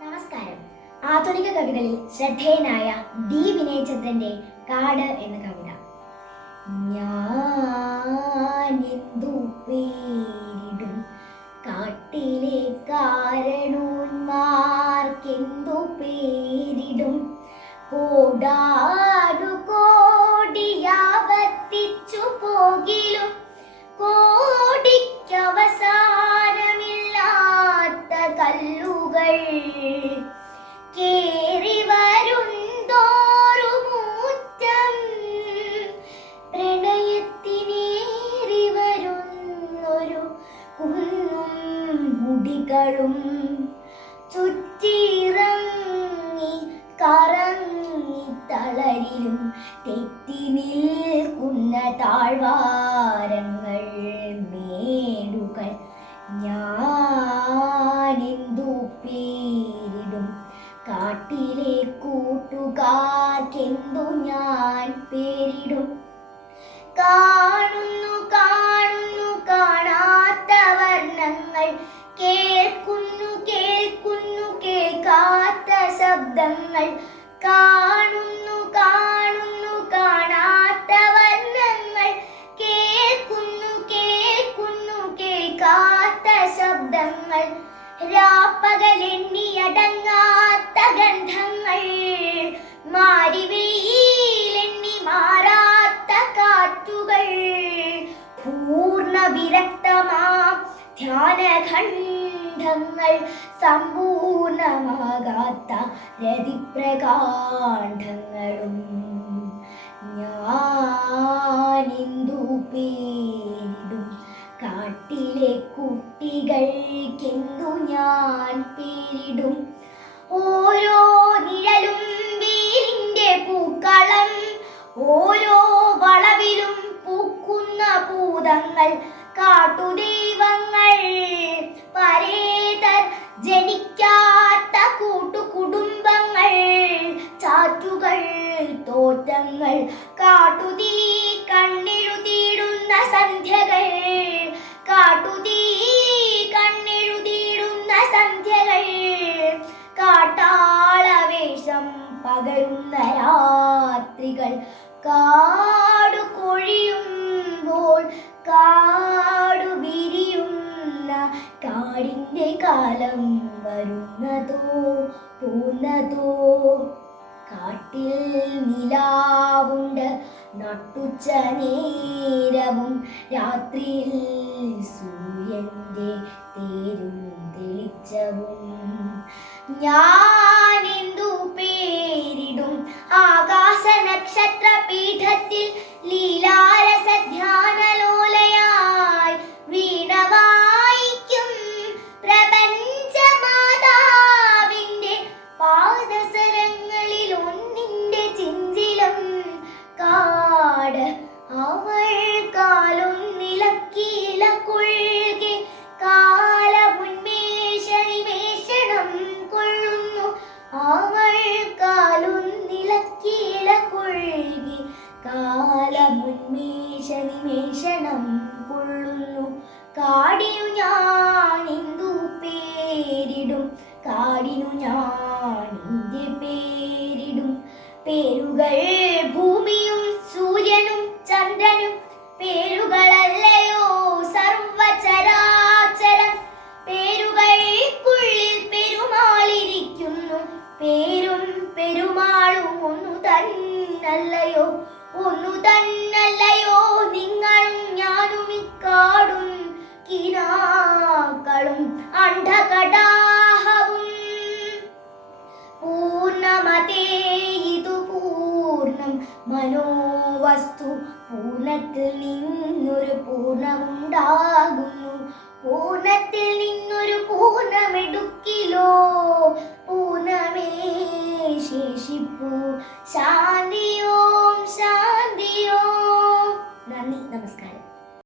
നമസ്കാരം. ആധുനിക കവികളിൽ ശ്രദ്ധേയനായ ഡി. വിനയചന്ദ്രന്റെ കാട് എന്ന കവിത. ഞാനെന്തു പേരിടും? കാട്ടിലെ കാരണോന്മാർക്കെന്തു പേരിടും? കോടാടു കുന്നും മുടികളും ചുറ്റിറങ്ങി കറങ്ങി തളരിലും തെറ്റി നിൽക്കുന്ന താഴ്വാരങ്ങൾ മേടുകൾ ഞാനെന്തു പേരിടും? കാട്ടിലെ കൂട്ടുകാർക്കെന്തു ഞാൻ പേരിടും? കാണുന്നു ശബ്ദങ്ങൾ കാണുന്നു കാണുന്നു കാണാത്ത വർണങ്ങൾ കേൾക്കുന്നു കേൾക്കുന്നു കേൾക്കാത്ത ശബ്ദങ്ങൾ. രാപ്പകലെണ്ണിയടങ്ങാത്ത ഗന്ധങ്ങൾ മാരിവെയിലെണ്ണി ധ്യാനഖണ്ഡങ്ങൾ സമ്പൂർണമാകാത്ത രതിപ്രകാണ്ഡങ്ങളും. ഞാനിന്ദു പേരിടും കാട്ടിലെ കുട്ടികൾക്കെന്തു ഞാൻ പേരിടും? ഓരോ നിഴലും വീരിന്റെ പൂക്കളം ഓരോ വളവിലും പൂക്കുന്ന പൂതങ്ങൾ കാട്ടുദൈവങ്ങൾ പരേതർ ജനിക്കാത്ത കൂട്ടുകുടുംബങ്ങൾ ചാറ്റുകൾ തോറ്റങ്ങൾ കാട്ടുതീ കണ്ണിഴുതിയിടുന്ന സന്ധ്യകൾ കാട്ടുതീ കണ്ണിഴുതിയിടുന്ന സന്ധ്യകൾ കാട്ടാളവേഷം പകരുന്ന രാത്രികൾ കാടു കാലം വരുന്നതോ പോന്നതോ? കാട്ടിൽ നിലാവുണ്ട് നട്ടുച്ച നേരവും. രാത്രിയിൽ സൂര്യന്റെ തേരും തെളിച്ചവും. ഞാൻ കാലമുന്മേഷണിമേഷണം കൊള്ളുന്നു. കാടിനു ഞാൻ എന്തു പേരിടും? കാടിനു ഞാൻ എന്റെ പേരിടും. പേരുകൾ ഭൂമിയും സൂര്യനും ചന്ദ്രനും. പേരുകളല്ലയോ സർവചരാചരം. പേരുകൾക്കുള്ളിൽ പെരുമാളിരിക്കുന്നു. പേരും പെരുമാളും ഒന്നു തന്നല്ലയോ ഒന്നു തന്നല്ലയോ ഇക്കാടും കിനാക്കളും അണ്ഡകടാഹവും പൂർണമതേ ഇതു പൂർണം മനോവസ്തു പൂർണത്തിൽ നിന്നൊരു പൂർണമുണ്ടാകുന്നു പൂർണത്തിൽ നിന്നൊരു പൂർണമെടുക്കിലോ പൂർണമേ ശേഷിപ്പൂ